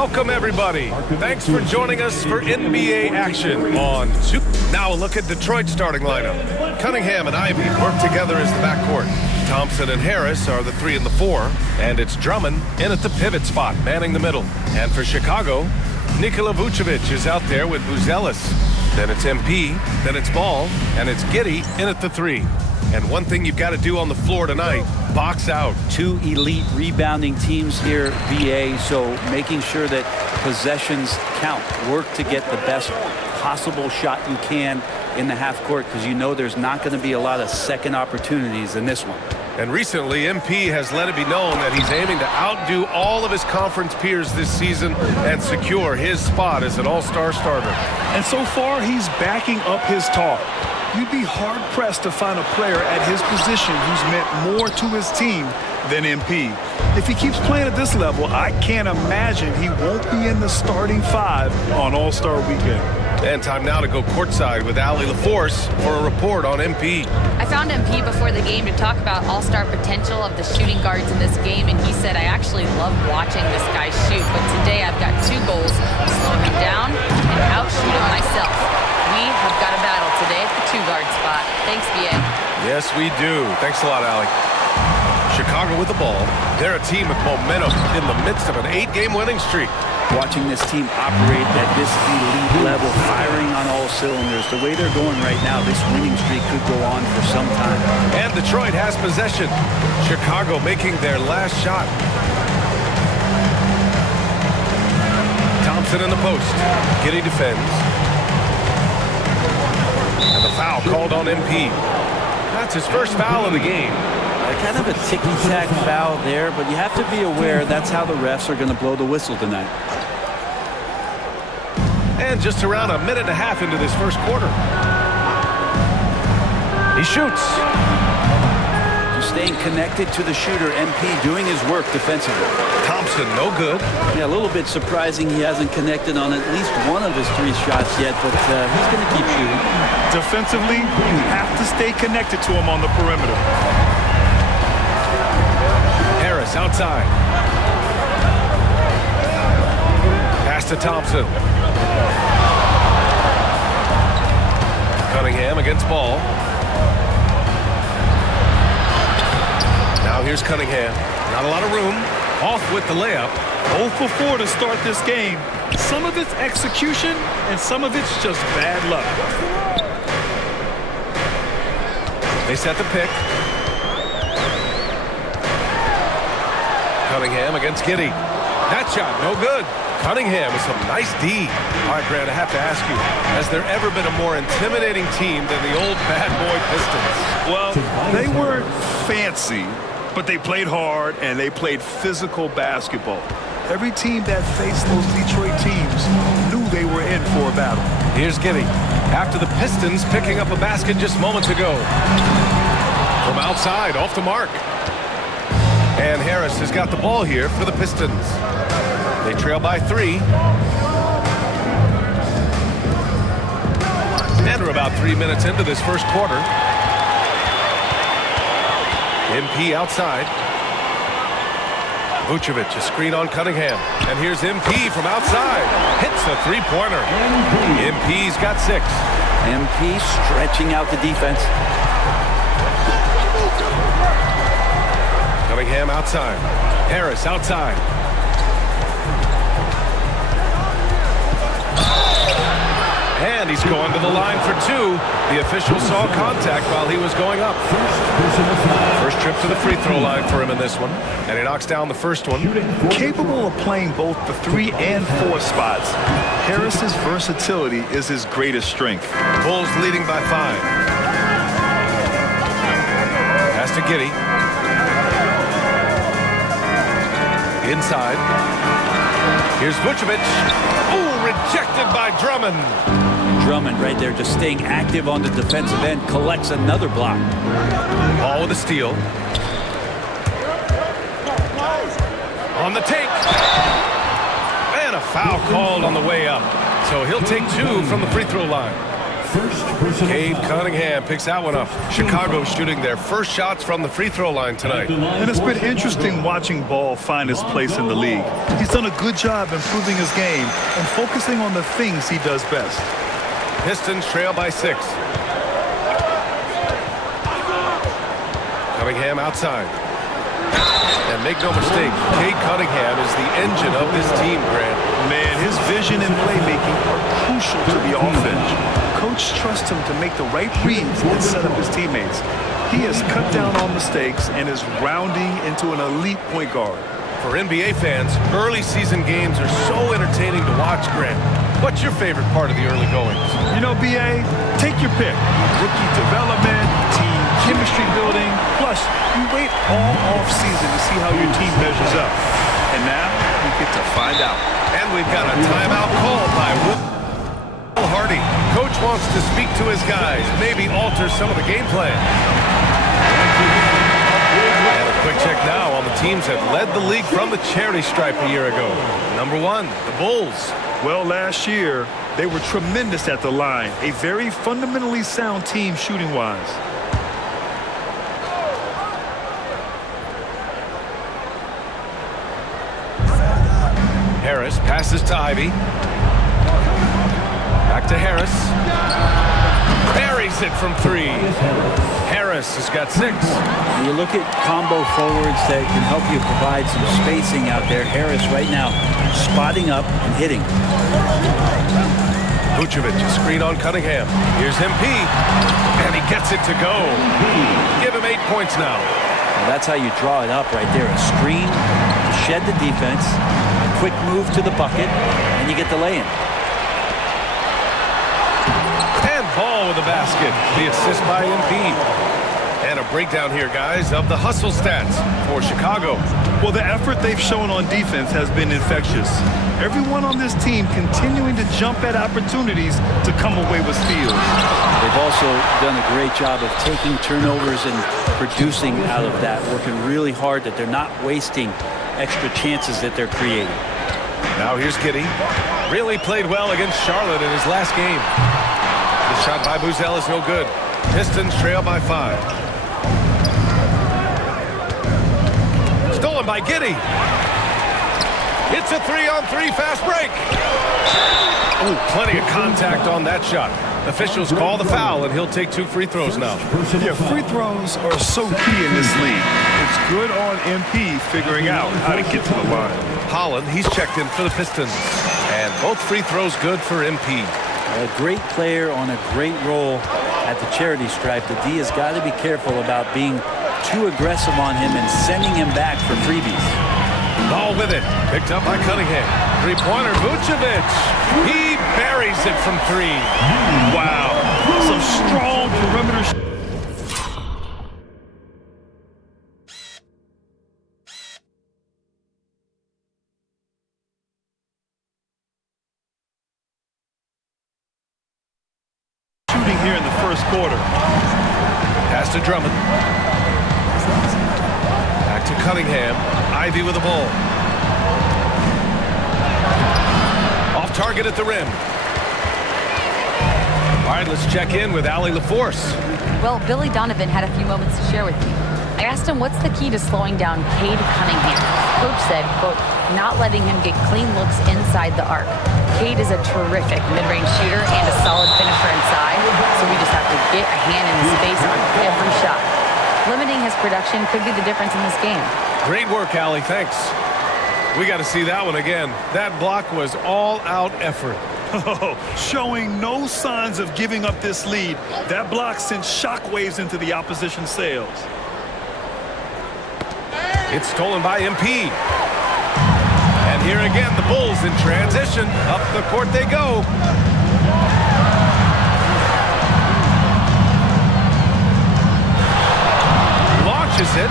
Welcome, everybody. Thanks for joining us for NBA action on Two. Now a look at Detroit's starting lineup. Cunningham and Ivy work together as the backcourt. Thompson and Harris are the 3 and the 4. And it's Drummond in at the pivot spot, manning the middle. And for Chicago, Nikola Vucevic is out there with Buzelis. Then it's MP, then it's Ball, and it's Giddey in at the 3. And one thing you've got to do on the floor tonight, box out. Two elite rebounding teams here, BA, so making sure that possessions count. Work to get the best possible shot you can in the half court, because you know there's not going to be a lot of second opportunities in this one. And recently, MP has let it be known that he's aiming to outdo all of his conference peers this season and secure his spot as an all-star starter. And so far, he's backing up his talk. You'd be hard-pressed to find a player at his position who's meant more to his team than MP. If he keeps playing at this level, I can't imagine he won't be in the starting 5 on All-Star Weekend. And time now to go courtside with Allie LaForce for a report on MP. I found MP before the game to talk about all-star potential of the shooting guards in this game, and he said, I actually love watching this guy shoot, but today I've got 2 goals, slow him down and outshoot him myself. We have got a battle today at the 2-guard spot. Thanks, BA. Yes, we do. Thanks a lot, Allie. Chicago with the ball. They're a team with momentum in the midst of an 8-game winning streak. Watching this team operate at this elite level, firing on all cylinders. The way they're going right now, this winning streak could go on for some time. And Detroit has possession. Chicago making their last shot. Thompson in the post. Giddey defends. And the foul called on MP. That's his first foul of the game. Kind of a ticky-tack foul there, but you have to be aware that's how the refs are going to blow the whistle tonight. And just around a minute and a half into this first quarter. He shoots. Just staying connected to the shooter, MP doing his work defensively. Thompson, no good. Yeah, a little bit surprising he hasn't connected on at least one of his 3 shots yet, but he's going to keep shooting. Defensively, you have to stay connected to him on the perimeter. Harris outside. Pass to Thompson. Cunningham against Ball. Now here's Cunningham. Not a lot of room. Off with the layup. 0 for 4 to start this game. Some of it's execution, and some of it's just bad luck. They set the pick. Cunningham against Giddey. That shot, no good. Cunningham with some nice D. All right, Grant, I have to ask you, has there ever been a more intimidating team than the old bad boy Pistons? Well, they weren't fancy, but they played hard and they played physical basketball. Every team that faced those Detroit teams knew they were in for a battle. Here's Giddey. After the Pistons picking up a basket just moments ago. From outside, off the mark. And Harris has got the ball here for the Pistons. They trail by 3. And we're about 3 minutes into this first quarter. MP outside. Vucevic, a screen on Cunningham. And here's MP from outside. Hits a 3-pointer. MP's got 6. MP stretching out the defense. Cunningham outside. Harris outside. And he's going to the line for 2. The official saw contact while he was going up. First trip to the free throw line for him in this one. And he knocks down the first one. Capable of playing both the 3 and 4 spots, Harris's versatility is his greatest strength. Bulls leading by 5. Pass to Giddey. Inside. Here's Vucevic. Oh, rejected by Drummond. Drummond right there just staying active on the defensive end, collects another block. Ball with a steal. On the take. And a foul called on the way up. So he'll take 2 from the free throw line. Cade Cunningham picks that one up. Chicago shooting their first shots from the free throw line tonight. And it's been interesting watching Ball find his place in the league. He's done a good job improving his game and focusing on the things he does best. Pistons trail by 6. Cunningham outside. And make no mistake, Cade Cunningham is the engine of this team, Grant. Man, his vision and playmaking are crucial to the offense. Coach trusts him to make the right reads and set up his teammates. He has cut down on mistakes and is rounding into an elite point guard. For NBA fans, early season games are so entertaining to watch, Grant. What's your favorite part of the early goings? You know, BA, take your pick. Rookie development, team chemistry building, plus you wait all off-season to see how your team measures up. And now you get to find out. And we've got a timeout called by Will Hardy. Coach wants to speak to his guys, maybe alter some of the game plan. And a quick check now on the teams that led the league from the charity stripe a year ago. Number 1, the Bulls. Well, last year, they were tremendous at the line. A very fundamentally sound team shooting-wise. Harris passes to Ivy. Back to Harris. Buries it from 3. Harris has got 6. You look at combo forwards that can help you provide some spacing out there. Harris right now spotting up and hitting. Vucevic, screen on Cunningham. Here's MP, and he gets it to go. Give him 8 points now. Well, that's how you draw it up right there. A screen to shed the defense, a quick move to the bucket, and you get the lay-in. And Ball with the basket. The assist by MP. And a breakdown here, guys, of the hustle stats for Chicago. Well, the effort they've shown on defense has been infectious. Everyone on this team continuing to jump at opportunities to come away with steals. They've also done a great job of taking turnovers and producing out of that, working really hard that they're not wasting extra chances that they're creating. Now here's Giddey. Really played well against Charlotte in his last game. The shot by Buzel is no good. Pistons trail by 5. Stolen by Giddey. It's a 3-on-3 fast break. Oh, plenty of contact on that shot. Officials call the foul, and he'll take 2 free throws now. Yeah, free throws are so key in this league. It's good on MP figuring out how to get to the line. Holland, he's checked in for the Pistons. And both free throws good for MP. A great player on a great role at the charity stripe. The D has got to be careful about being too aggressive on him and sending him back for freebies. Ball with it. Picked up by Cunningham. Three-pointer, Vucevic. He buries it from 3. Wow. Some strong perimeter shooting here in the first quarter. Pass to Drummond. Back to Cunningham. Ivy with the ball. Off target at the rim. All right, let's check in with Allie LaForce. Well, Billy Donovan had a few moments to share with me. I asked him what's the key to slowing down Cade Cunningham. Coach said, quote, not letting him get clean looks inside the arc. Cade is a terrific mid-range shooter and a solid finisher inside, so we just have to get a hand in his face on every shot. Limiting his production could be the difference in this game. Great work, Allie. Thanks. We got to see that one again. That block was all-out effort. Showing no signs of giving up this lead. That block sent shockwaves into the opposition sails. It's stolen by MP. And here again, the Bulls in transition. Up the court they go. Launches it.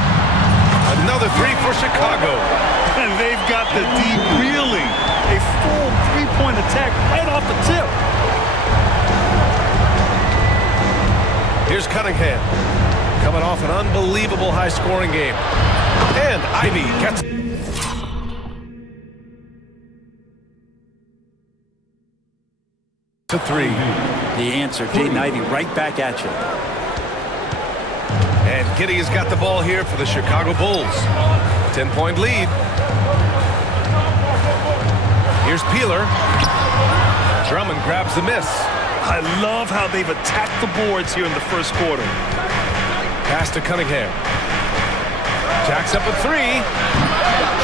Another 3 for Chicago. And they've got the D reeling. A full three-point attack right off the tip. Here's Cunningham. Coming off an unbelievable high-scoring game. And Ivy gets to 3. The answer, Jaden Ivey, right back at you. And Giddey has got the ball here for the Chicago Bulls. 10-point lead. Here's Peeler. Drummond grabs the miss. I love how they've attacked the boards here in the first quarter. Pass to Cunningham. Jacks up a three.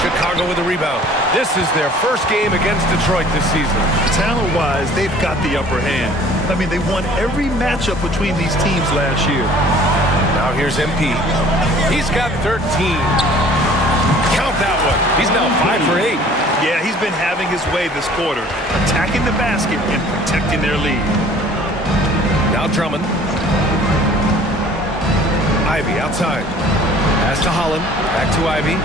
Chicago with a rebound. This is their first game against Detroit this season. Talent-wise, they've got the upper hand. I mean, they won every matchup between these teams last year. Now here's MP. He's got 13. Count that one. He's now 5 for 8. Yeah, he's been having his way this quarter, attacking the basket and protecting their lead. Now Drummond. Ivey outside. Pass to Holland. Back to Ivey.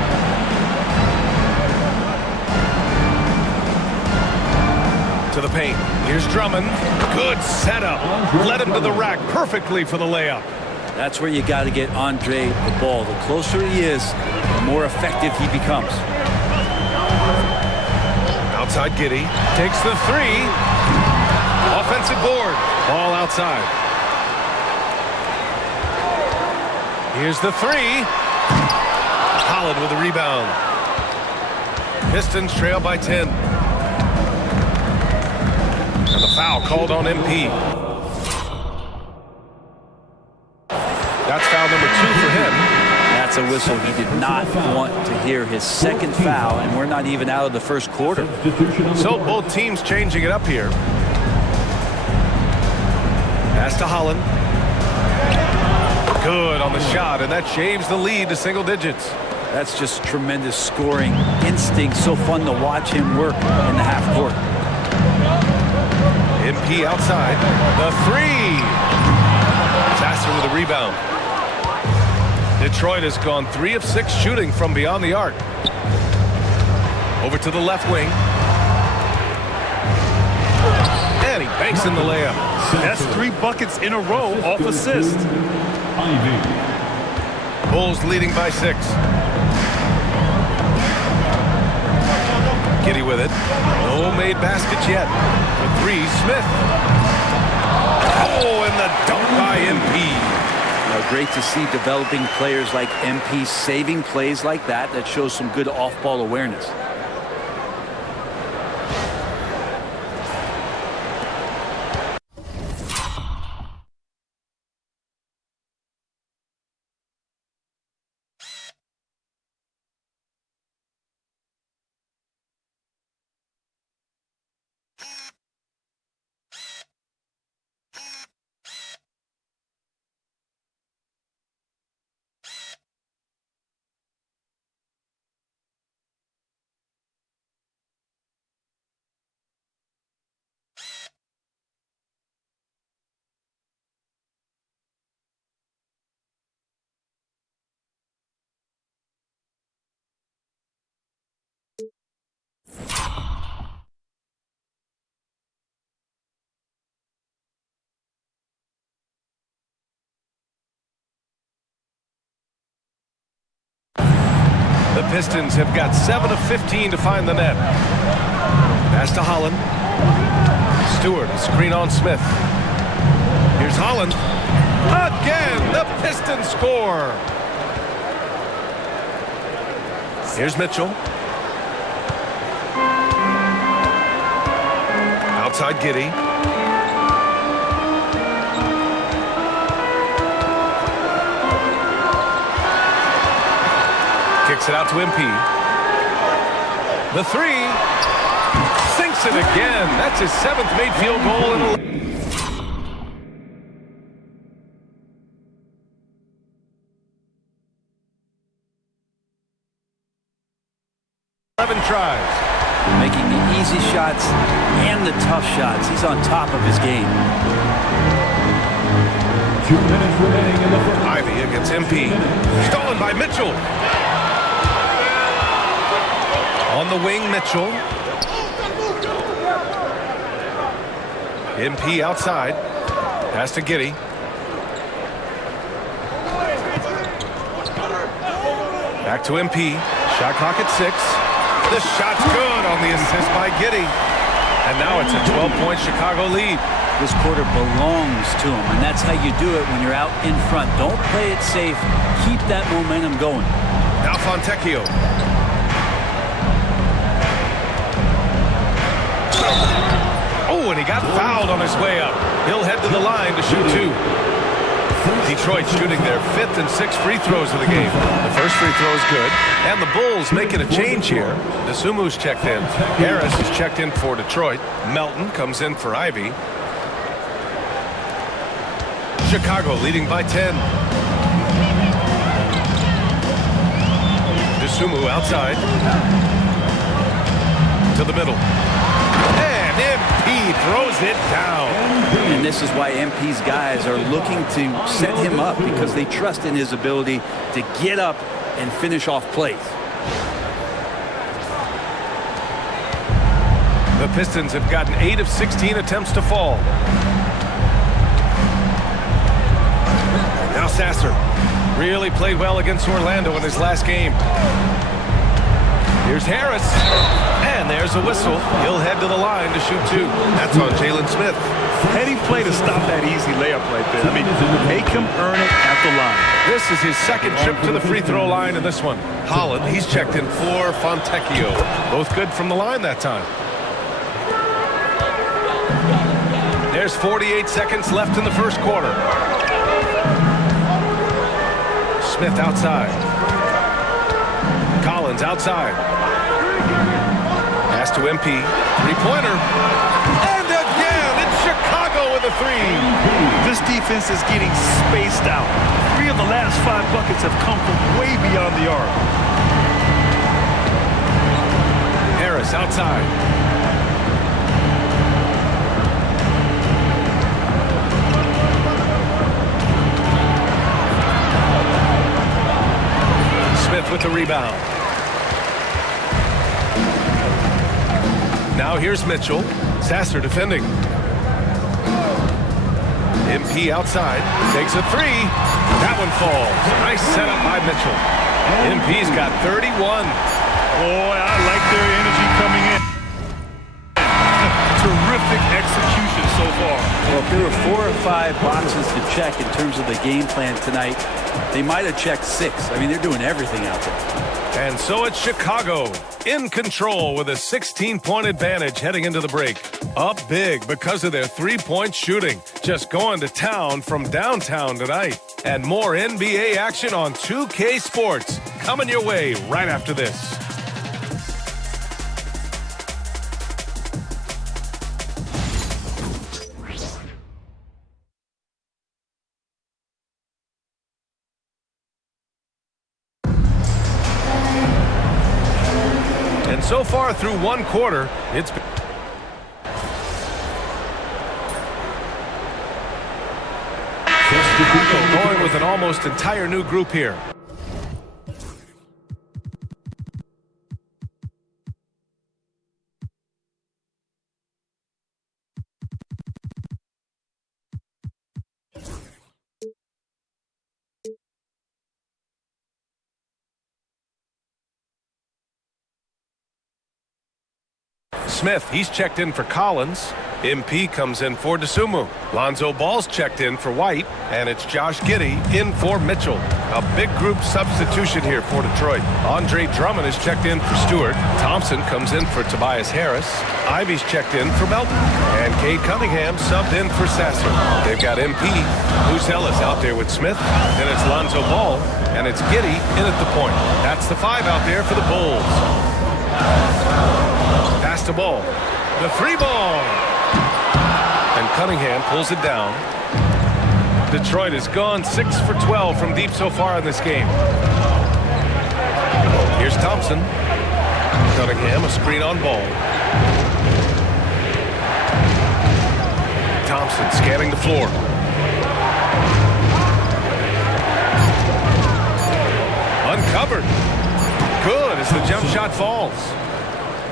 To the paint. Here's Drummond. Good setup. Led him to the rack perfectly for the layup. That's where you got to get Andre the ball. The closer he is, the more effective he becomes. Outside Giddey. Takes the three. Offensive board. Ball outside. Here's the three. Holland with a rebound. Pistons trail by 10. And the foul called on MP. That's foul number 2 for him. That's a whistle he did not want to hear. His second foul, and we're not even out of the first quarter. So both teams changing it up here. Pass to Holland. Good on the shot, and that shaves the lead to single digits. That's just tremendous scoring instinct. So fun to watch him work in the half court. MP outside. The three. Sasser with a rebound. Detroit has gone 3 of 6 shooting from beyond the arc. Over to the left wing. And he banks in the layup. That's 3 buckets in a row off assist. Bulls leading by 6. Giddey with it. No made baskets yet. The 3, Smith. Oh, and the dunk by MP. Great to see developing players like MP saving plays like that. That shows some good off-ball awareness. The Pistons have got 7 of 15 to find the net. Pass to Holland. Stewart, screen on Smith. Here's Holland. Again, the Pistons score. Here's Mitchell. Outside Giddey. Kicks it out to MP. The three. Sinks it again. That's his 7th made field goal in the... 11 tries. Making the easy shots and the tough shots. He's on top of his game. 2 minutes remaining in the first. Ivey against MP. Stolen by Mitchell. On the wing, Mitchell. MP outside. Pass to Giddey. Back to MP. Shot clock at 6. The shot's good on the assist by Giddey. And now it's a 12-point Chicago lead. This quarter belongs to him, and that's how you do it when you're out in front. Don't play it safe. Keep that momentum going. Now Fontecchio. Oh, and he got fouled on his way up. He'll head to the line to shoot 2. Detroit shooting their 5th and 6th free throws of the game. The first free throw is good. And the Bulls making a change here. Desumu's checked in. Harris is checked in for Detroit. Melton comes in for Ivy. Chicago leading by 10. Desumu outside. To the middle. And MP throws it down. And this is why MP's guys are looking to set him up, because they trust in his ability to get up and finish off plays. The Pistons have gotten 8 of 16 attempts to fall. Now Sasser really played well against Orlando in his last game. Here's Harris. And there's a whistle. He'll head to the line to shoot 2. That's on Jalen Smith. Heady play to stop that easy layup right there. I mean, make him earn it at the line. This is his second trip to the free throw line in this one. Holland, he's checked in for Fontecchio. Both good from the line that time. There's 48 seconds left in the first quarter. Smith outside. Collins outside. Pass to MP. Three-pointer. And again, it's Chicago with a 3. This defense is getting spaced out. 3 of the last 5 buckets have come from way beyond the arc. Harris outside. Smith with the rebound. Now here's Mitchell. Sasser defending. MP outside. Takes a 3. That one falls. Nice setup by Mitchell. MP's got 31. Boy, I like their energy coming in. Terrific execution so far. Well, if there were 4 or 5 boxes to check in terms of the game plan tonight, they might have checked 6. I mean, they're doing everything out there. And so it's Chicago in control with a 16-point advantage heading into the break. Up big because of their 3-point shooting. Just going to town from downtown tonight. And more NBA action on 2K Sports coming your way right after this. And so far through one quarter, it's been going with an almost entire new group here. Smith, he's checked in for Collins. MP comes in for Desumu. Lonzo Ball's checked in for White. And it's Josh Giddey in for Mitchell. A big group substitution here for Detroit. Andre Drummond is checked in for Stewart. Thompson comes in for Tobias Harris. Ivy's checked in for Melton. And Cade Cunningham subbed in for Sasser. They've got MP. Who's Ellis out there with Smith. Then it's Lonzo Ball. And it's Giddey in at the point. That's the 5 out there for the Bulls. Pass the ball. The 3-ball. And Cunningham pulls it down. Detroit has gone 6 for 12 from deep so far in this game. Here's Thompson. Cunningham, a screen on Ball. Thompson scanning the floor. Uncovered. Good as the jump shot falls.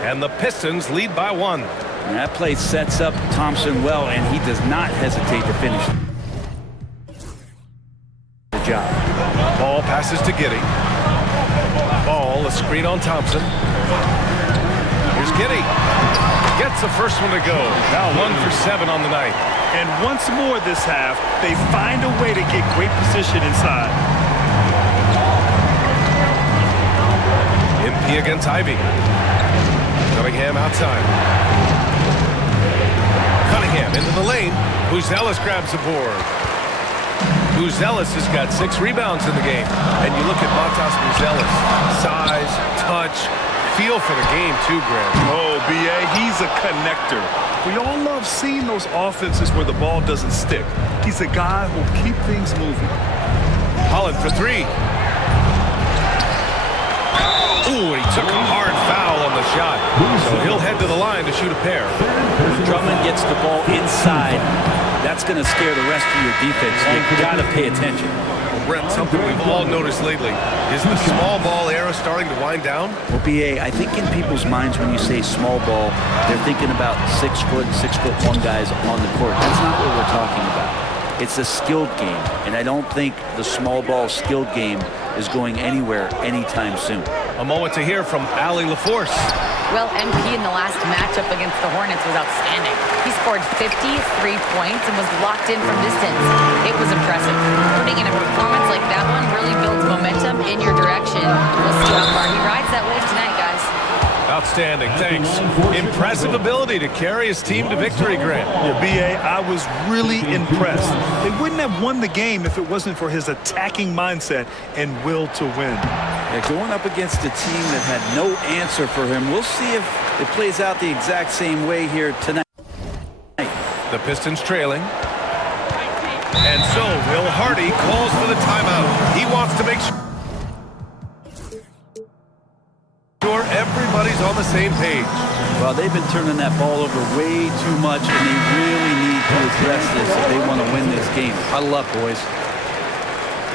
And the Pistons lead by 1. And that play sets up Thompson well, and he does not hesitate to finish the job. Ball passes to Giddey. Ball, a screen on Thompson. Here's Giddey. Gets the first one to go. Now 1 for 7 on the night. And once more this half, they find a way to get great position inside. MP against Ivy. Cunningham outside. Cunningham into the lane. Buzelis grabs the board. Buzelis has got 6 rebounds in the game. And you look at Matas Buzelis. Size, touch, feel for the game too, Grant. Oh, B.A., he's a connector. We all love seeing those offenses where the ball doesn't stick. He's a guy who'll keep things moving. Holland for 3. Ooh, he took a hard foul on the shot. So he'll head to the line to shoot a pair. Drummond gets the ball inside. That's going to scare the rest of your defense. You've got to pay attention. Brent, something we've all noticed lately. Is the small ball era starting to wind down? Well, B.A., I think in people's minds when you say small ball, they're thinking about 6 foot, 6'1" guys on the court. That's not what we're talking about. It's a skilled game, and I don't think the small ball skilled game is going anywhere anytime soon. A moment to hear from Allie LaForce. Well, MP in the last matchup against the Hornets was outstanding. He scored 53 points and was locked in from distance. It was impressive. Putting in a performance like that one really builds momentum in your direction. We'll see how far he rides that wave tonight, guys. Outstanding, thanks. Impressive ability to carry his team to victory, Grant. Yeah, B.A., I was really impressed. They wouldn't have won the game if it wasn't for his attacking mindset and will to win. Yeah, going up against a team that had no answer for him. We'll see if it plays out the exact same way here tonight. The Pistons trailing. And so Will Hardy calls for the timeout. He wants to make sure everybody's on the same page. Well, they've been turning that ball over way too much, and they really need to address this if they want to win this game. Huddle up, boys.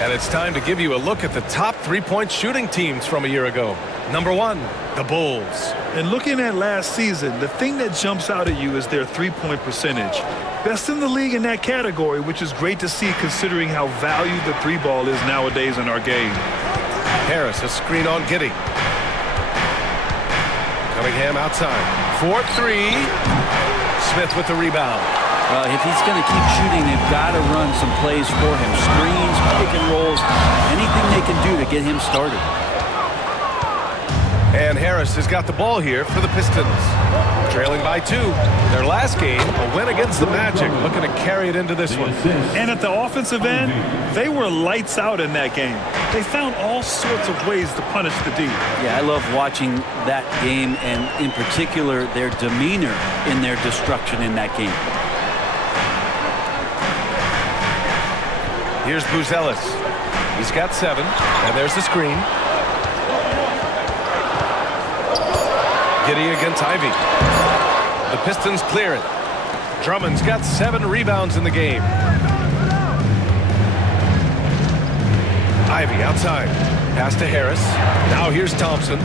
And it's time to give you a look at the top three-point shooting teams from a year ago. Number 1, the Bulls. And looking at last season, the thing that jumps out at you is their three-point percentage. Best in the league in that category, which is great to see considering how valued the three ball is nowadays in our game. Harris, a screen on Giddey. Cunningham outside. 4-3. Smith with the rebound. Well, if he's going to keep shooting, they've got to run some plays for him. Screens, pick and rolls, anything they can do to get him started. And Harris has got the ball here for the Pistons. Trailing by 2. Their last game, a win against the Magic, looking to carry it into this one. And at the offensive end, they were lights out in that game. They found all sorts of ways to punish the D. Yeah, I love watching that game, and in particular, their demeanor in their destruction in that game. Here's Buzelis. He's got 7, and there's the screen. Giddey against Ivy. The Pistons clear it. Drummond's got 7 rebounds in the game. Ivy outside. Pass to Harris. Now here's Thompson.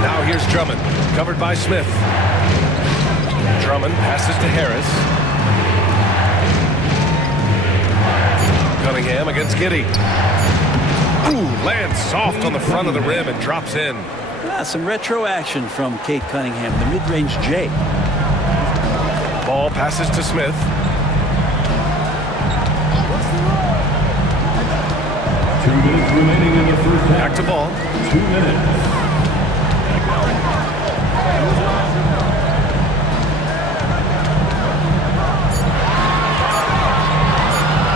Now here's Drummond. Covered by Smith. Drummond passes to Harris. Cunningham against Giddey. Ooh, lands soft on the front of the rim and drops in. Some retro action from Kate Cunningham, the mid-range J. Ball passes to Smith. Two minutes remaining in the first half. Back to ball. 2 minutes.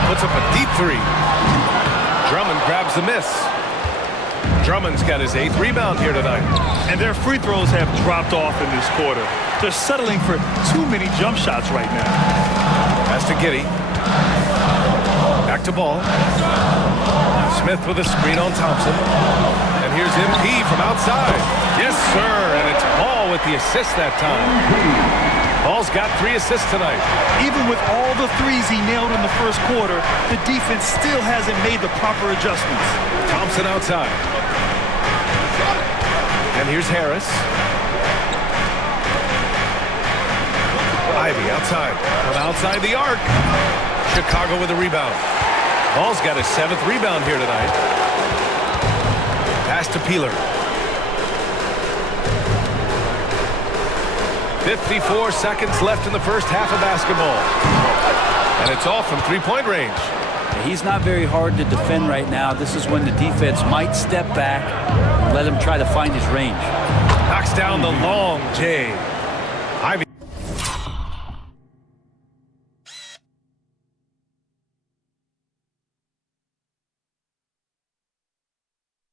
Puts up a deep 3. Drummond grabs the miss. Drummond's got his 8th rebound here tonight. And their free throws have dropped off in this quarter. They're settling for too many jump shots right now. Pass to Giddey. Back to ball. Smith with a screen on Thompson. And here's MP from outside. Yes, sir. And it's Ball with the assist that time. Ball's got 3 assists tonight. Even with all the threes he nailed in the first quarter, the defense still hasn't made the proper adjustments. Thompson outside. And here's Harris. Ivy outside. From outside the arc. Chicago with a rebound. Ball's got his 7th rebound here tonight. Pass to Peeler. 54 seconds left in the first half of basketball. And it's off from three-point range. He's not very hard to defend right now. This is when the defense might step back and let him try to find his range. Knocks down the long J. Ivy.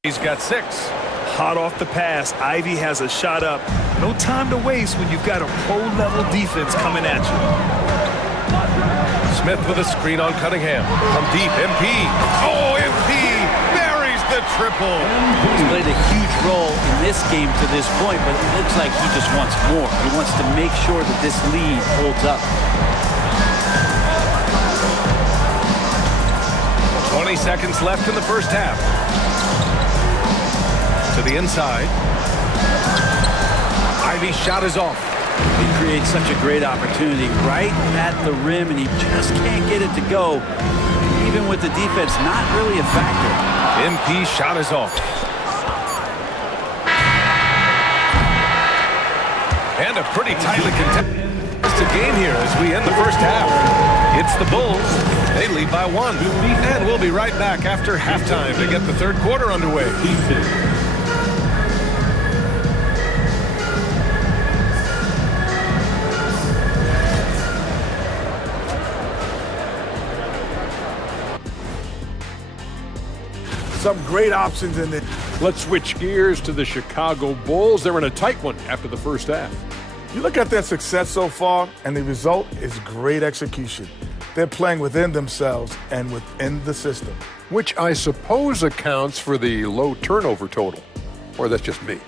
He's got 6. Hot off the pass, Ivy has a shot up. No time to waste when you've got a pro-level defense coming at you. Smith with a screen on Cunningham. From deep, MP. Oh, MP buries the triple. He's played a huge role in this game to this point, but it looks like he just wants more. He wants to make sure that this lead holds up. 20 seconds left in the first half. To the inside. Ivy's shot is off. He creates such a great opportunity right at the rim, and he just can't get it to go. Even with the defense not really a factor. MP shot is off. And a pretty tightly contested game here as we end the first half. It's the Bulls. They lead by 1. And we'll be right back after halftime to get the third quarter underway. Some great options in there. Let's switch gears to the Chicago Bulls. They're in a tight one after the first half. You look at their success so far, and the result is great execution. They're playing within themselves and within the system. Which I suppose accounts for the low turnover total. Or that's just me.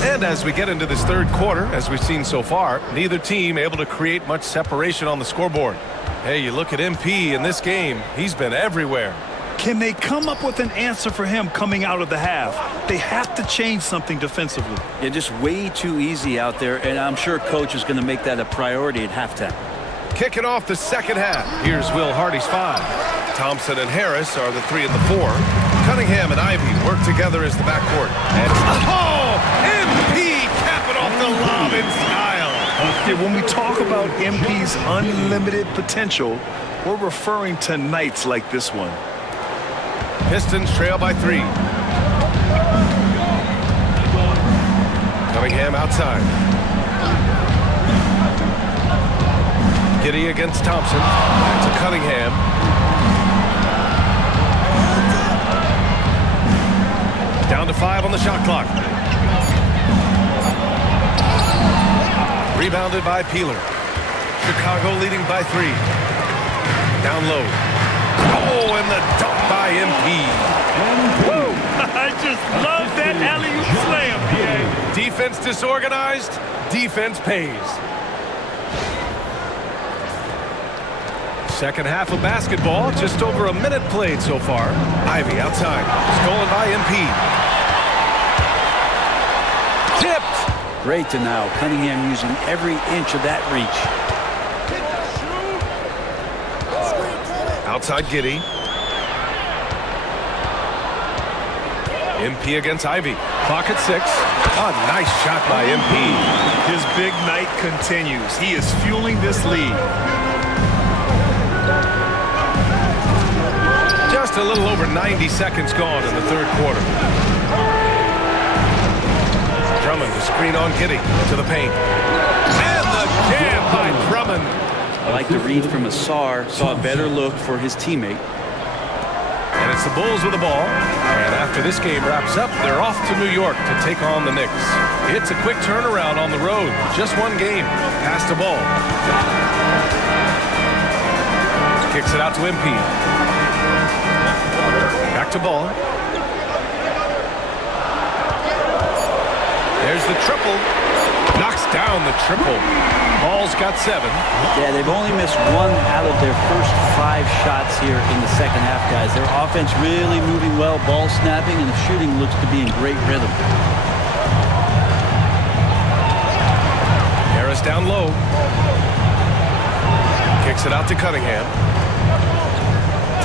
And as we get into this third quarter, as we've seen so far, neither team able to create much separation on the scoreboard. Hey, you look at MP in this game, he's been everywhere. Can they come up with an answer for him coming out of the half? They have to change something defensively. Yeah, just way too easy out there, and I'm sure coach is going to make that a priority at halftime. Kicking off the second half, here's Will Hardy's 5. Thompson and Harris are the 3 and the 4. Cunningham and Ivy work together as the backcourt. And MP cap it off the lob in style. Yeah, when we talk about MP's unlimited potential, we're referring to nights like this one. Pistons trail by 3. Cunningham outside. Giddy against Thompson. Back to Cunningham. Down to 5 on the shot clock. Rebounded by Peeler. Chicago leading by 3. Down low. Oh, and the dunk by MP. Woo! I just love that alley-oop slam, PA. Defense disorganized, defense pays. Second half of basketball, just over a minute played so far. Ivy outside, stolen by MP. Tipped. Great to now. Cunningham using every inch of that reach. Outside Giddy. MP against Ivy. Clock at 6. A nice shot by MP. His big night continues. He is fueling this lead. Just a little over 90 seconds gone in the third quarter. Drummond to screen on Giddy to the paint. And the jam by Drummond. I like the read from Asar. Saw a better look for his teammate. And it's the Bulls with the ball. And after this game wraps up, they're off to New York to take on the Knicks. It's a quick turnaround on the road. Just one game. Pass the ball. Kicks it out to MP. Back to ball. There's the triple. Knocks down the triple. Ball's got 7. Yeah, they've only missed 1 out of their first 5 shots here in the second half, guys. Their offense really moving well, ball snapping, and the shooting looks to be in great rhythm. Harris down low. Kicks it out to Cunningham.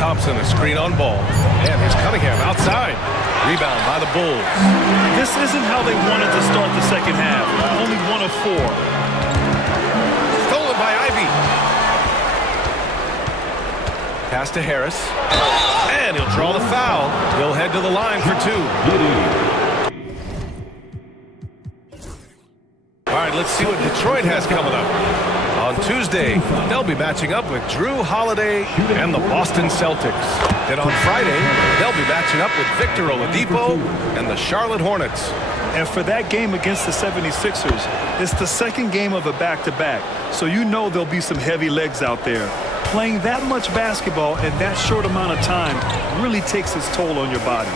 Thompson, a screen on ball. And here's Cunningham outside. Rebound by the Bulls. This isn't how they wanted to start the second half. Only 1 of 4. Stolen by Ivy. Pass to Harris. And he'll draw the foul. He'll head to the line for 2. All right, let's see what Detroit has coming up. On Tuesday, they'll be matching up with Drew Holiday and the Boston Celtics. Then on Friday, they'll be matching up with Victor Oladipo and the Charlotte Hornets. And for that game against the 76ers, it's the second game of a back-to-back. So you know there'll be some heavy legs out there. Playing that much basketball in that short amount of time really takes its toll on your body.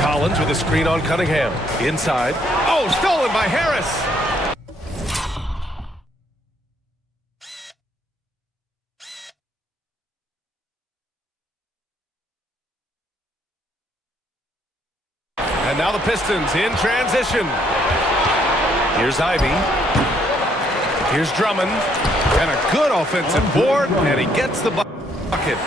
Collins with a screen on Cunningham. Inside. Oh, stolen by Harris. And now the Pistons in transition. Here's Ivy. Here's Drummond. And a good offensive board, and he gets the bucket.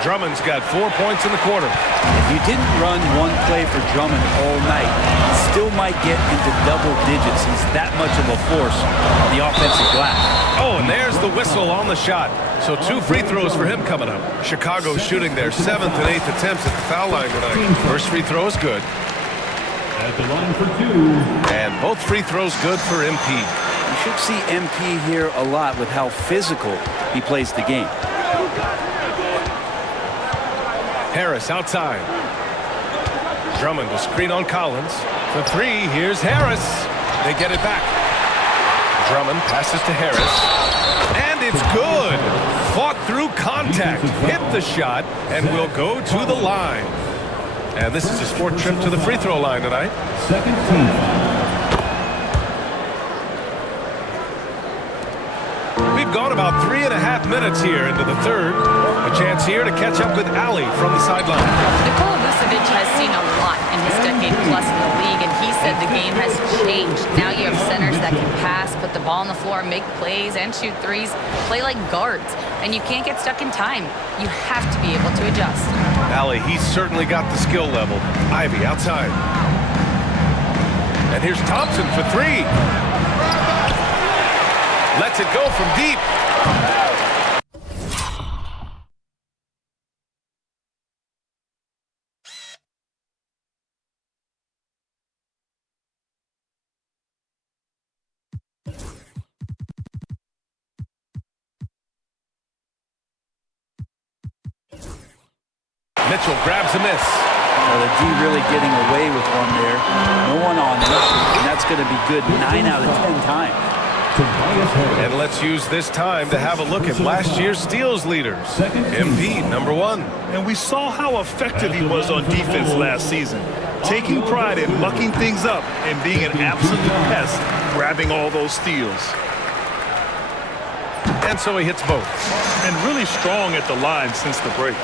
Drummond's got 4 points in the quarter. If you didn't run one play for Drummond all night, he still might get into double digits. He's that much of a force on the offensive glass. Oh, and there's the whistle on the shot. So 2 free throws for him coming up. Chicago shooting their 7th and 8th attempts at the foul line tonight. First free throw is good. At the line for 2. And both free throws good for MP. You should see MP here a lot with how physical he plays the game. Harris outside. Drummond to screen on Collins. For 3, here's Harris. They get it back. Drummond passes to Harris. And it's good. Fought through contact. Hit the shot and will go to the line. And this is his 4th trip to the free throw line tonight. Second team foul. We've gone about 3.5 minutes here into the 3rd. A chance here to catch up with Allie from the sideline. Nikola Vucevic has seen a lot in his decade plus in the league, and he said the game has changed. Now you have centers that can pass, put the ball on the floor, make plays, and shoot threes, play like guards. And you can't get stuck in time. You have to be able to adjust. Allie, he's certainly got the skill level. Ivy outside. And here's Thompson for 3. Lets it go from deep. Mitchell grabs a miss. Well, the D really getting away with one there. No one on him, and that's going to be good 9 out of 10 times. And let's use this time to have a look at last year's steals leaders. MP, number 1. And we saw how effective he was on defense last season. Taking pride in mucking things up and being an absolute pest, grabbing all those steals. And so he hits both. And really strong at the line since the break.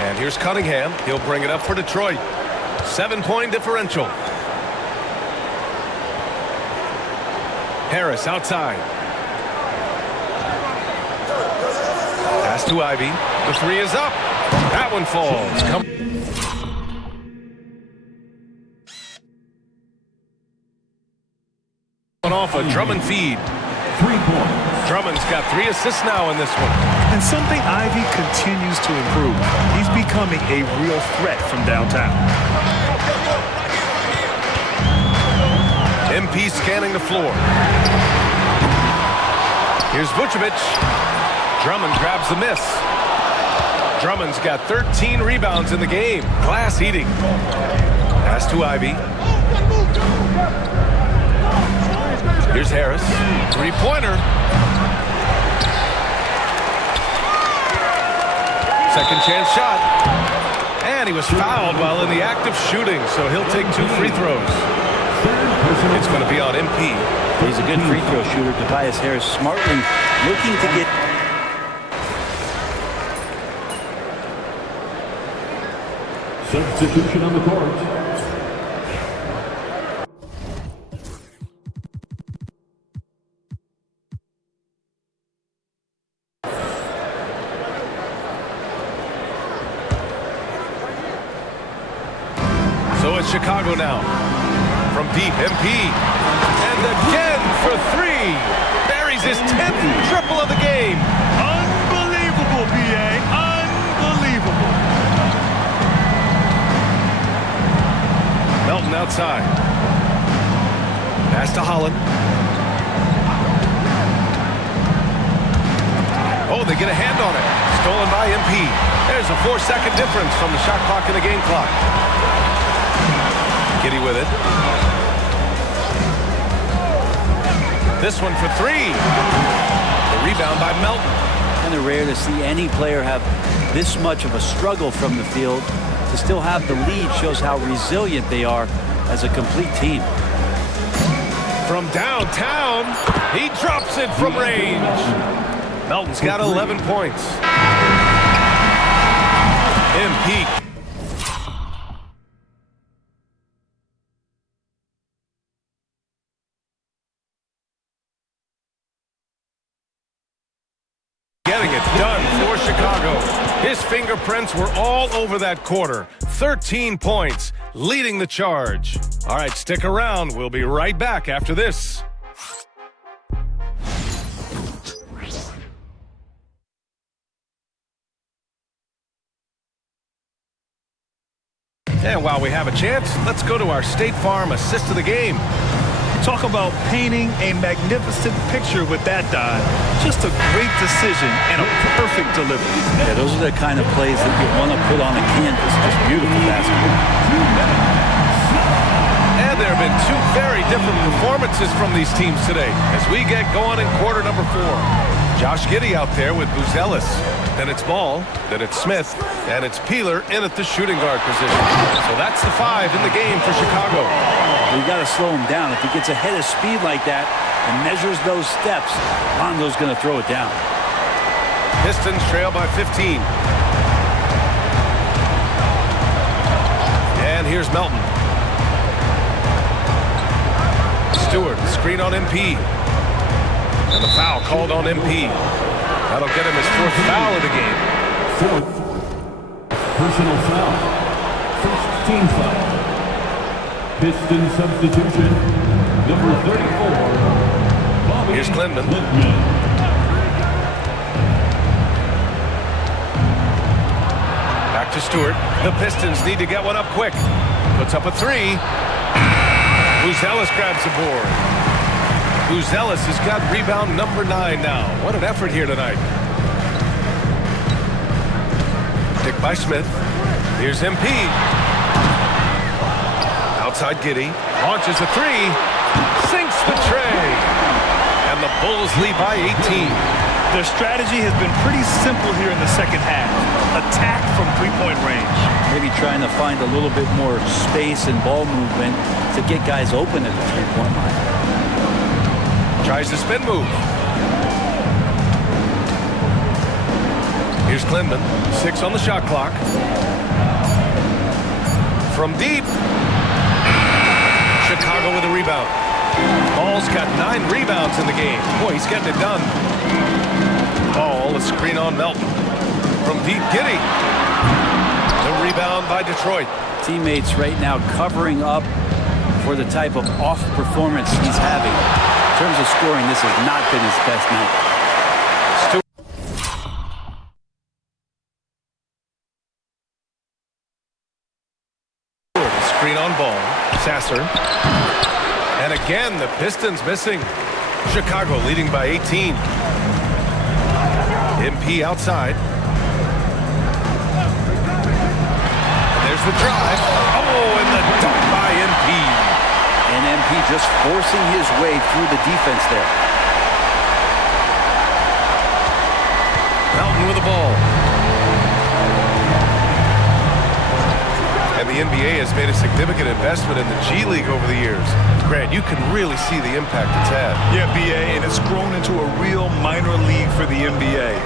And here's Cunningham. He'll bring it up for Detroit. 7-point differential. Harris outside. Pass to Ivy. The 3 is up. That one falls. Off a Drummond feed. 3 points. Drummond's got 3 assists now in this one. And something Ivy continues to improve. He's becoming a real threat from downtown. MP scanning the floor. Here's Vucevic. Drummond grabs the miss. Drummond's got 13 rebounds in the game. Glass eating. Pass to Ivy. Here's Harris. 3-pointer. Second chance shot. And he was fouled while in the act of shooting, so he'll take 2 free throws. It's going to be on MP. He's a good free throw shooter. Tobias Harris smartly looking to get... Substitution on the court. it's Chicago now. From deep, MP. And again for three. Buries his 10th triple of the game. Unbelievable, B.A. Unbelievable. Melton outside. Pass to Holland. Oh, they get a hand on it. Stolen by MP. There's a 4-second difference from the shot clock and the game clock. Giddy with it. This one for three. The rebound by Melton. Kind of rare to see any player have this much of a struggle from the field. To still have the lead shows how resilient they are as a complete team. From downtown, he drops it from range. Melton's got 11 points. MP. Getting it done for Chicago. His fingerprints were all over that quarter. 13 points, leading the charge. All right, stick around. We'll be right back after this. And while we have a chance, let's go to our State Farm assist of the game. Talk about painting a magnificent picture with that dive. Just a great decision and a perfect delivery. Yeah, those are the kind of plays that you want to put on the canvas. Just beautiful basketball. And there have been two very different performances from these teams today as we get going in quarter number 4. Josh Giddey out there with Buzelis. Then it's Ball, then it's Smith, and it's Peeler in at the shooting guard position. So that's the 5 in the game for Chicago. We got to slow him down. If he gets ahead of speed like that and measures those steps, Lonzo's going to throw it down. Pistons trail by 15. And here's Melton. Stewart, screen on MP. And the foul called on MP. That'll get him his 4th foul of the game. 4th. Personal foul. First team foul. Piston substitution. Number 34. Bobby Here's Clinton. Back to Stewart. The Pistons need to get one up quick. Puts up a 3. Buzelis grabs the board. Buzelis has got rebound number 9 now. What an effort here tonight. Picked by Smith. Here's MP. Outside Giddey. Launches a 3. Sinks the tray. And the Bulls lead by 18. Their strategy has been pretty simple here in the second half. Attack from three-point range. Maybe trying to find a little bit more space and ball movement to get guys open at the three-point line. Tries the spin move. Here's Clinton. 6 on the shot clock. From deep. Chicago with a rebound. Ball's got 9 rebounds in the game. Boy, he's getting it done. Ball, a screen on Melton. From deep, Giddey. The rebound by Detroit. Teammates right now covering up for the type of off performance he's having. In terms of scoring, this has not been his best night. Stewart, screen on Ball. Sasser. And again, the Pistons missing. Chicago leading by 18. MP outside. There's the drive. Oh, and the dunk by MP. And MP just forcing his way through the defense there. Melton with the ball. And the NBA has made a significant investment in the G League over the years. Grant, you can really see the impact it's had. Yeah, BA, and it's grown into a real minor league for the NBA.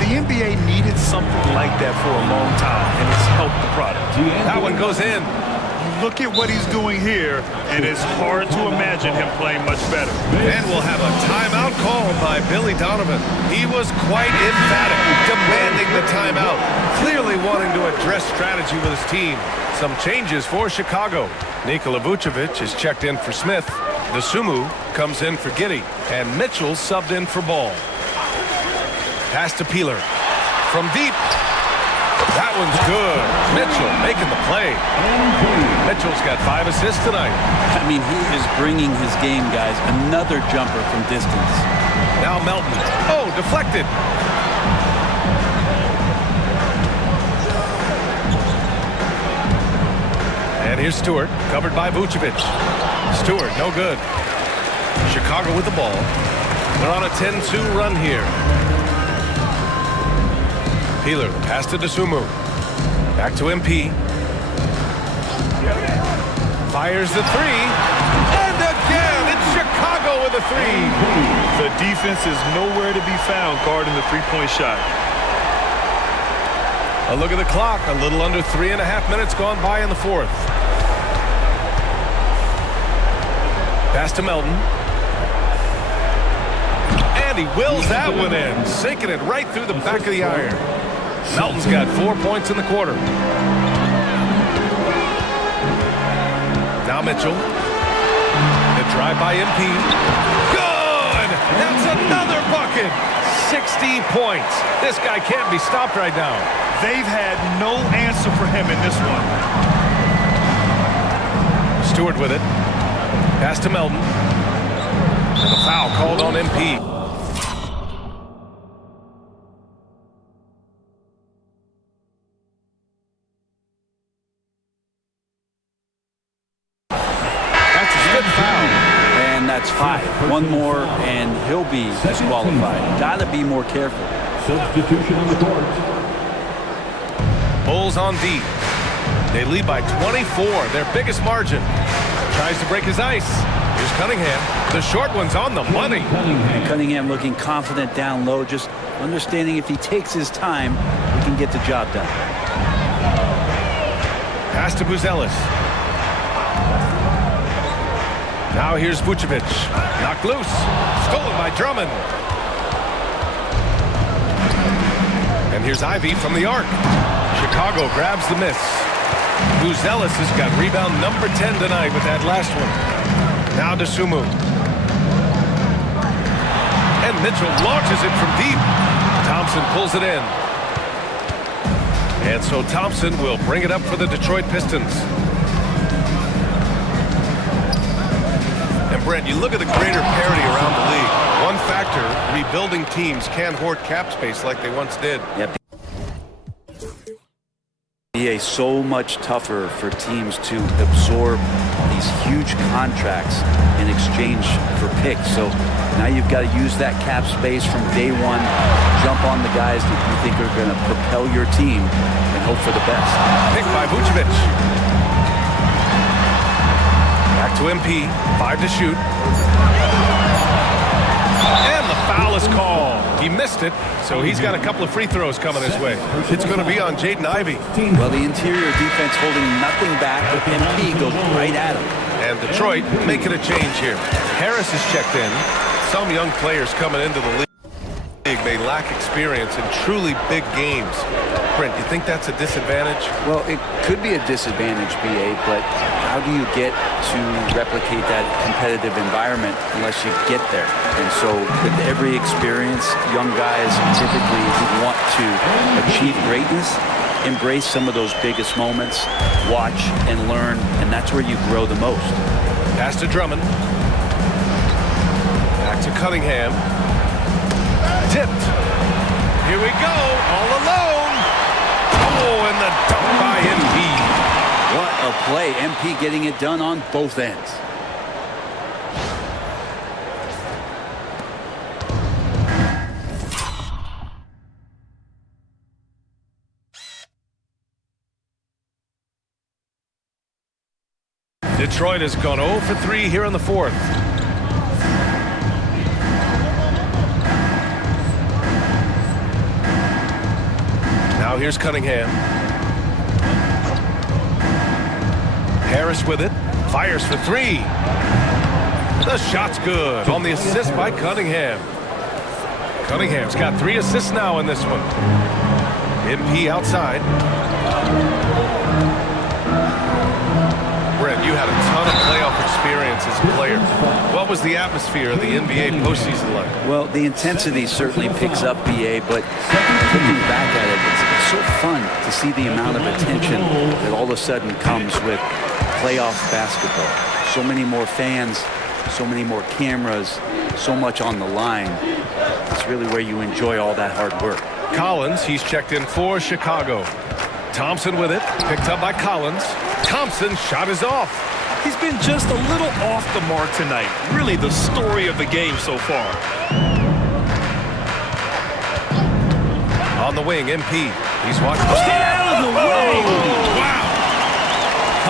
The NBA needed something like that for a long time, and it's helped the product. That one goes in. You look at what he's doing here, and it's hard to imagine him playing much better. And we'll have a timeout called by Billy Donovan. He was quite emphatic, demanding the timeout, clearly wanting to address strategy with his team. Some changes for Chicago. Nikola Vucevic is checked in for Smith. Dosunmu comes in for Giddey, and Mitchell subbed in for Ball. Pass to Peeler. From deep. That one's good. Mitchell making the play. Mitchell's got 5 assists tonight. I mean, he is bringing his game, guys. Another jumper from distance. Now Melton. Oh, deflected. And here's Stewart, covered by Vucevic. Stewart, no good. Chicago with the ball. They're on a 10-2 run here. Peeler, pass to Dosunmu. Back to MP. Fires the three. And again, it's Chicago with a three. The defense is nowhere to be found guarding the three-point shot. A look at the clock. A little under 3.5 minutes gone by in the fourth. Pass to Melton. And he wills that one in, sinking it right through the back of the iron. Melton's got 4 points in the quarter. Now Mitchell. The drive by MP. Good! That's another bucket! 60 points. This guy can't be stopped right now. They've had no answer for him in this one. Stewart with it. Pass to Melton. And the foul called on MP. That's 5. One more, and he'll be disqualified. Got to be more careful. Substitution on the court. Bulls on D. They lead by 24, their biggest margin. Tries to break his ice. Here's Cunningham. The short one's on the money. And Cunningham looking confident down low, just understanding if he takes his time, he can get the job done. Pass to Buzelis. Now here's Vucevic. Knocked loose. Stolen by Drummond. And here's Ivey from the arc. Chicago grabs the miss. Buzelis has got rebound number 10 tonight with that last one. Now Dosunmu. And Mitchell launches it from deep. Thompson pulls it in. And so Thompson will bring it up for the Detroit Pistons. And Brent, you look at the greater parity around the league. One factor, rebuilding teams can't hoard cap space like they once did. Yep. NBA so much tougher for teams to absorb these huge contracts in exchange for picks. So now you've got to use that cap space from day one, jump on the guys that you think are going to propel your team and hope for the best. Pick by Vucevic. Back to MP, 5 to shoot. And the foul is called. He missed it, so he's got a couple of free throws coming his way. It's going to be on Jaden Ivey. Well, the interior defense holding nothing back, but MP goes right at him. And Detroit making a change here. Harris is checked in. Some young players coming into the league may lack experience in truly big games. Brent, do you think that's a disadvantage? Well, it could be a disadvantage, BA, but how do you get to replicate that competitive environment unless you get there? And so with every experience, young guys typically who want to achieve greatness, embrace some of those biggest moments, watch and learn, and that's where you grow the most. Pass to Drummond. Back to Cunningham. Tipped. Here we go, all alone. Oh, and the dunk by MP. What a play. MP getting it done on both ends. Detroit has gone 0 for 3 here in the fourth. Now here's Cunningham. Harris with it. Fires for three. The shot's good on the assist by Cunningham. Cunningham's got 3 assists now in this one. MP outside. Brent, you had a ton of playoff experience as a player. What was the atmosphere of the NBA postseason like? Well, the intensity certainly picks up, BA, but looking back at it, it's so fun to see the amount of attention that all of a sudden comes with playoff basketball. So many more fans, so many more cameras, so much on the line. It's really where you enjoy all that hard work. Collins, he's checked in for Chicago. Thompson with it, picked up by Collins. Thompson's shot is off. He's been just a little off the mark tonight. Really the story of the game so far. On the wing, MP. He's watching. Get out of the way! Wow!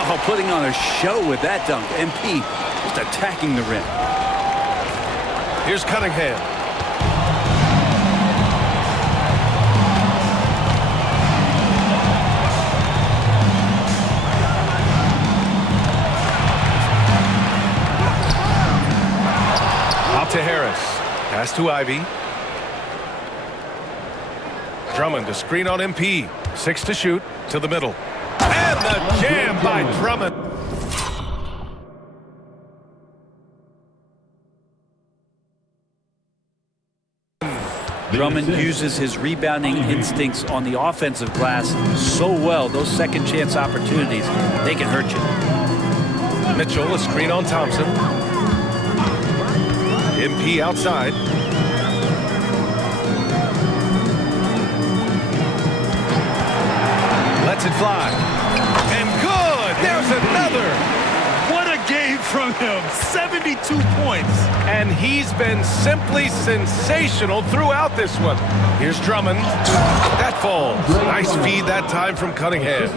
Oh, putting on a show with that dunk. MP just attacking the rim. Here's Cunningham. Out to Harris. Pass to Ivy. Drummond to screen on MP. 6 to shoot. To the middle. And the jam by Drummond. Drummond uses his rebounding instincts on the offensive glass so well. Those second chance opportunities, they can hurt you. Mitchell, a screen on Thompson. MP outside. Lets it fly. And good! There's another! What a game from him. 72 points. And he's been simply sensational throughout this one. Here's Drummond. That falls. Nice feed that time from Cunningham.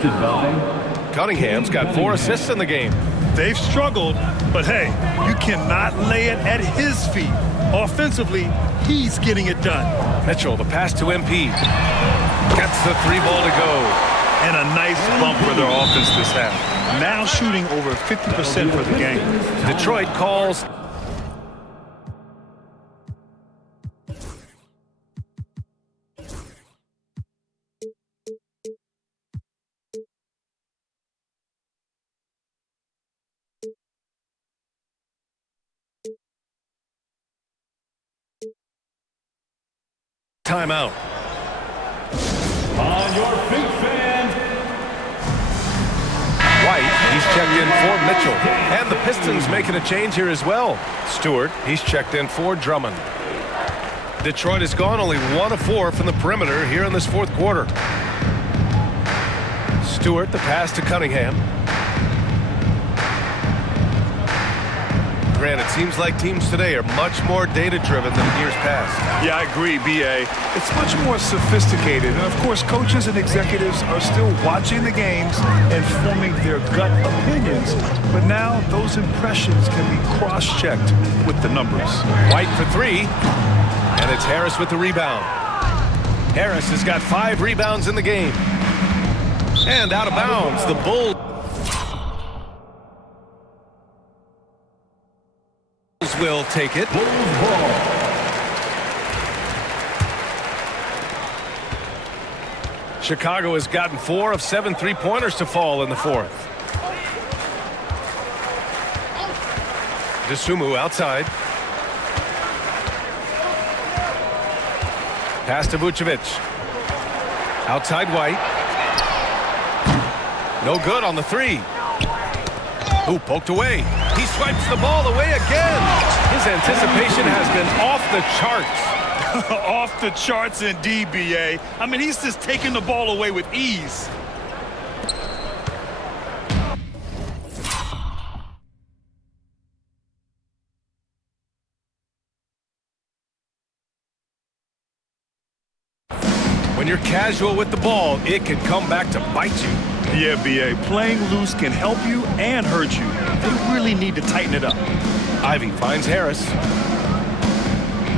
Cunningham's got 4 assists in the game. They've struggled, but hey, you cannot lay it at his feet. Offensively, he's getting it done. Mitchell, the pass to MP. Gets the 3 ball to go. And a nice bump for their offense this half. Now shooting over 50% for the game. Detroit calls. Timeout. On your big fan. White, he's checked in for Mitchell. And the Pistons making a change here as well. Stewart, he's checked in for Drummond. Detroit has gone only 1 of 4 from the perimeter here in this 4th quarter. Stewart, the pass to Cunningham. Grant, it seems like teams today are much more data-driven than years past. Yeah, I agree, B.A. It's much more sophisticated. And, of course, coaches and executives are still watching the games and forming their gut opinions. But now those impressions can be cross-checked with the numbers. White for 3. And it's Harris with the rebound. Harris has got 5 rebounds in the game. And out of bounds, the Bulls will take it. Chicago has gotten 4 of 7 3-pointers to fall in the 4th. DeSumo outside. Pass to Vucevic. Outside White. No good on the 3. Ooh, poked away. He swipes the ball away again. His anticipation has been off the charts. Off the charts indeed, B.A. I mean, he's just taking the ball away with ease. When you're casual with the ball, it can come back to bite you. Yeah, B.A. Playing loose can help you and hurt you. They really need to tighten it up. Ivy finds Harris.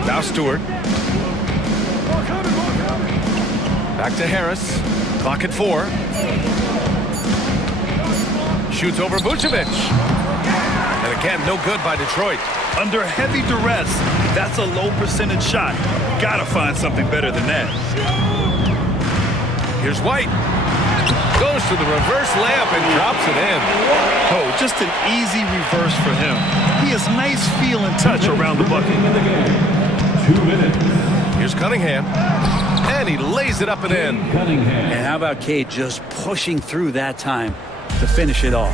Now Stewart. Back to Harris. Clock at 4. shoots over Vucevic. And again, no good by Detroit. Under heavy duress, that's a low percentage shot. Gotta find something better than that. Here's White. Goes to the reverse layup and drops it in. Oh, just an easy reverse for him. He has nice feel and touch around the bucket. 2 minutes. Here's Cunningham. And he lays it up and in. Cunningham. And how about Cade just pushing through that time to finish it off?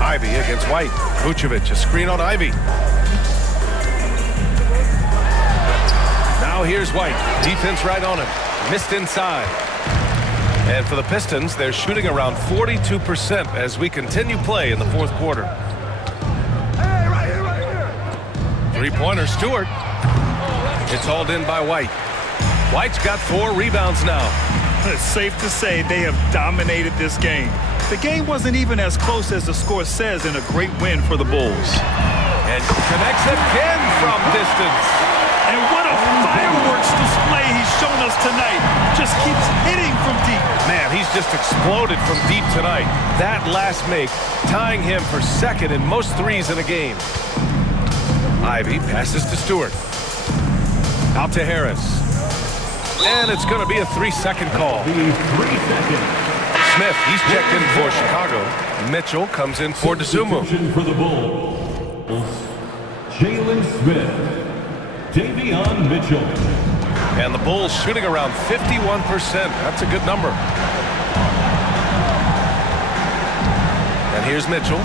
Ivy against White. Vucevic, a screen on Ivy. Now here's White. Defense right on him. Missed inside. And for the Pistons, they're shooting around 42% as we continue play in the fourth quarter. Three-pointer, Stewart. It's hauled in by White. White's got 4 rebounds now. It's safe to say they have dominated this game. The game wasn't even as close as the score says in a great win for the Bulls. And connects again from distance. And what a fireworks display he's shown us tonight. Just keeps hitting from deep. Man, he's just exploded from deep tonight. That last make tying him for second in most threes in a game. Ivy passes to Stewart. Out to Harris. And it's going to be a 3-second call. 3 seconds. Smith, he's checked in for Chicago. Mitchell comes in for Dosunmu. Substitution for the Bulls. Jalen Smith. Davion Mitchell. And the Bulls shooting around 51%. That's a good number. And here's Mitchell.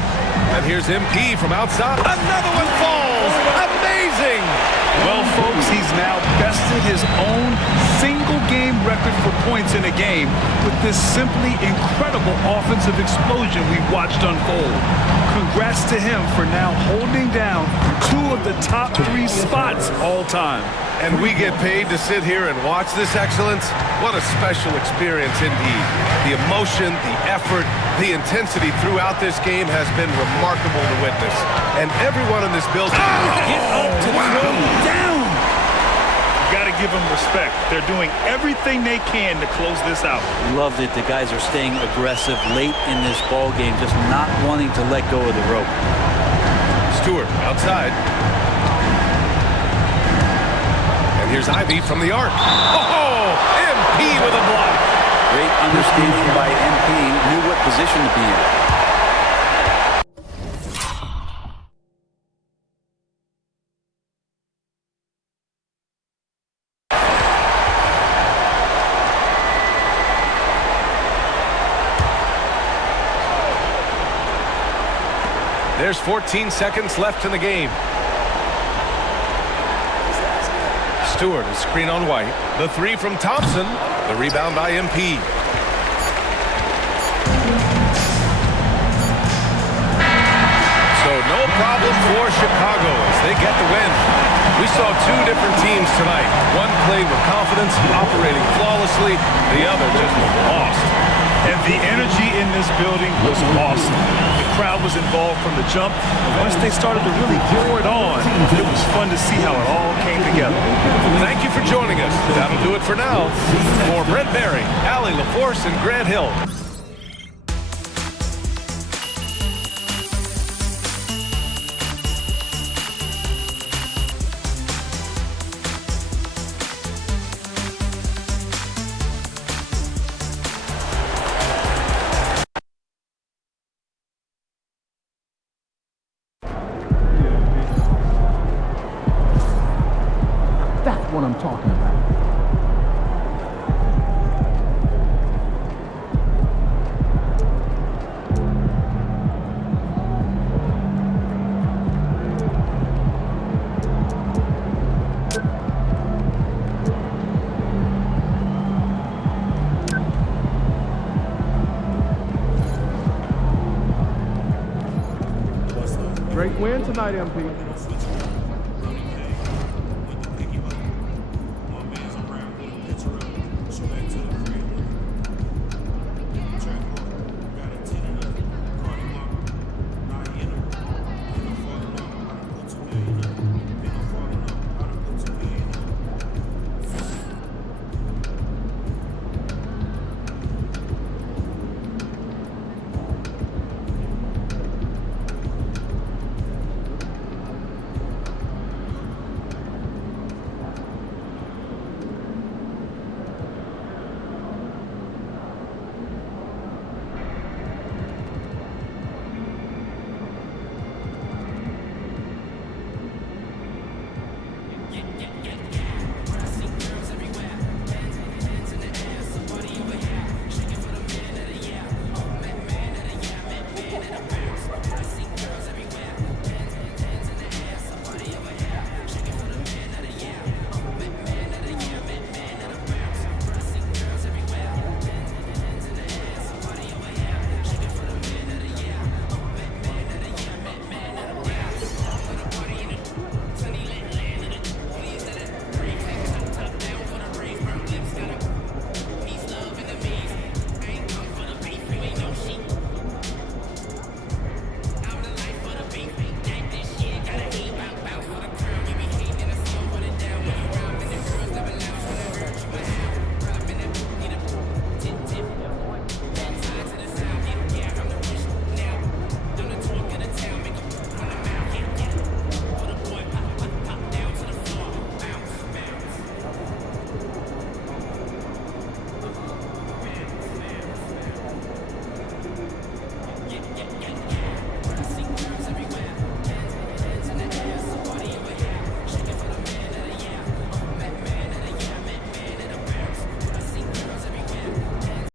And here's MP from outside. Another one falls. Amazing. Well, folks, he's now bested his own single-game record for points in a game with this simply incredible offensive explosion we watched unfold. Congrats to him for now holding down 2 of the top 3 spots all time. And we get paid to sit here and watch this excellence? What a special experience indeed. The emotion, the effort, the intensity throughout this game has been remarkable to witness. And everyone in this building... Get up to throw down! Got to give them respect. They're doing everything they can to close this out. Loved it. The guys are staying aggressive late in this ball game, just not wanting to let go of the rope. Stewart outside. And here's Ivy from the arc. Oh, MP with a block. Great understanding by MP. Knew what position to be in. There's 14 seconds left in the game. Stewart, a screen on White. The 3 from Thompson. The rebound by MP. So no problem for Chicago as they get the win. We saw 2 different teams tonight. One played with confidence, operating flawlessly. The other just lost. And the energy in this building was awesome. The crowd was involved from the jump. And once they started to really pour it on, it was fun to see how it all came together. Thank you for joining us. That'll do it for now. For Brent Barry, Allie LaForce, and Grant Hill. That's what I'm talking about. Great win tonight, MP.